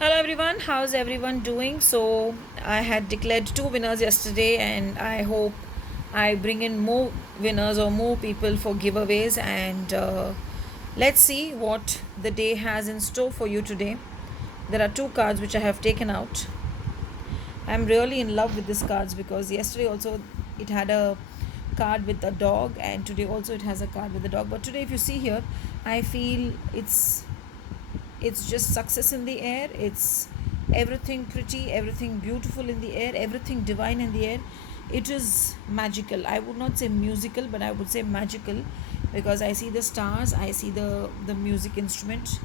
Hello everyone, how's everyone doing? So, I had declared two winners yesterday, and I hope I bring in more winners or more people for giveaways. And let's see what the day has in store for you today. There are two cards which I have taken out. I'm really in love with these cards because yesterday also it had a card with a dog, and today also it has a card with a dog. But today, if you see here, I feel it's just success in the air. It's everything pretty, everything beautiful in the air, everything divine in the air. It is magical. I would not say musical, but I would say magical, because I see the stars, I see the music instrument,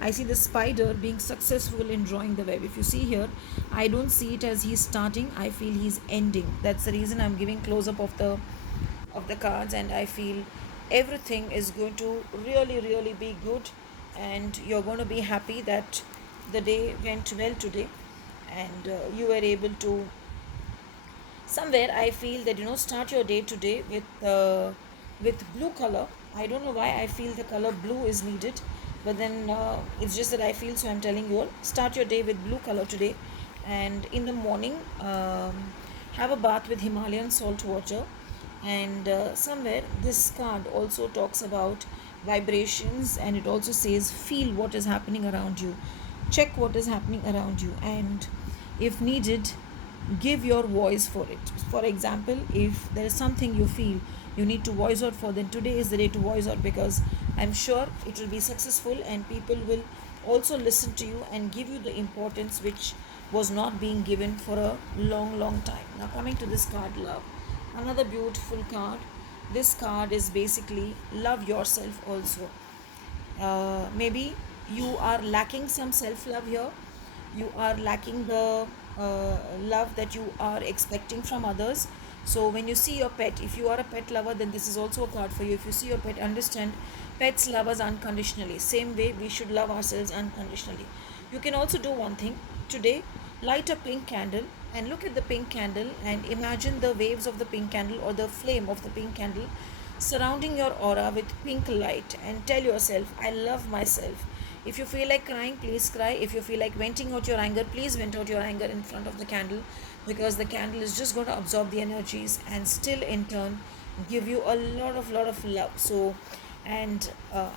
I see the spider being successful in drawing the web. If you see here, I don't see it as he's starting, I feel he's ending. That's the reason I'm giving close up of the cards, and I feel everything is going to really be good, and you're going to be happy that the day went well today, and you were able to somewhere. I feel that start your day today with blue color. I don't know why I feel the color blue is needed, but then it's just that I feel, so I'm telling you all, start your day with blue color today. And in the morning, have a bath with Himalayan salt water. And somewhere this card also talks about vibrations, and it also says feel what is happening around you, check what is happening around you, and if needed, give your voice for it. For example, if there is something you feel you need to voice out for, then today is the day to voice out, because I'm sure it will be successful, and people will also listen to you and give you the importance which was not being given for a long time. Now, coming to this card, love, another beautiful card. This card is basically love yourself also. Maybe you are lacking some self love here. You are lacking the love that you are expecting from others. So when you see your pet, if you are a pet lover, then this is also a card for you. If you see your pet, understand, pets love us unconditionally. Same way we should love ourselves unconditionally. You can also do one thing today: light a pink candle and look at the pink candle and imagine the waves of the pink candle, or the flame of the pink candle, surrounding your aura with pink light, and tell yourself, I love myself. If you feel like crying, please cry. If you feel like venting out your anger, please vent out your anger in front of the candle, because the candle is just going to absorb the energies and still in turn give you a lot of love. So, and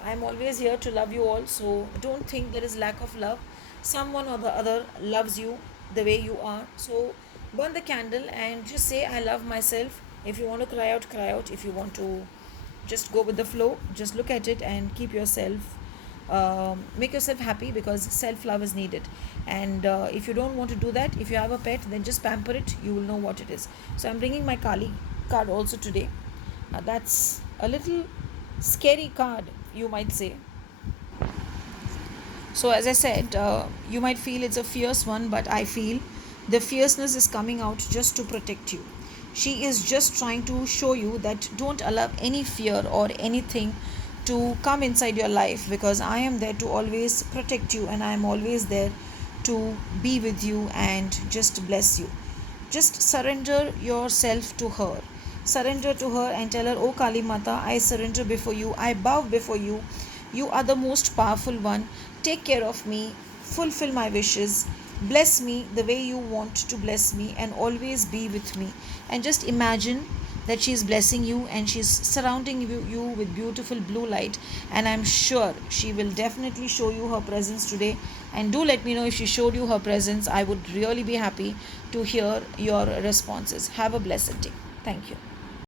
I'm always here to love you all. So don't think there is lack of love. Someone or the other loves you the way you are. So burn the candle and just say, I love myself. If you want to cry out, cry out. If you want to just go with the flow, just look at it and keep yourself, make yourself happy, because self love is needed. And if you don't want to do that, if you have a pet, then just pamper it, you will know what it is. So I'm bringing my Kali card also today. That's a little scary card, you might say. So, as I said, you might feel it's a fierce one, but I feel the fierceness is coming out just to protect you. She is just trying to show you that don't allow any fear or anything to come inside your life, because I am there to always protect you, and I am always there to be with you and just bless you. Just surrender yourself to her. Surrender to her and tell her, Oh Kali Mata, I surrender before you. I bow before you. You are the most powerful one. Take care of me. Fulfill my wishes. Bless me the way you want to bless me, and always be with me. And just imagine that she is blessing you and she's surrounding you with beautiful blue light, and I'm sure she will definitely show you her presence today. And do let me know if she showed you her presence. I would really be happy to hear your responses. Have a blessed day. Thank you.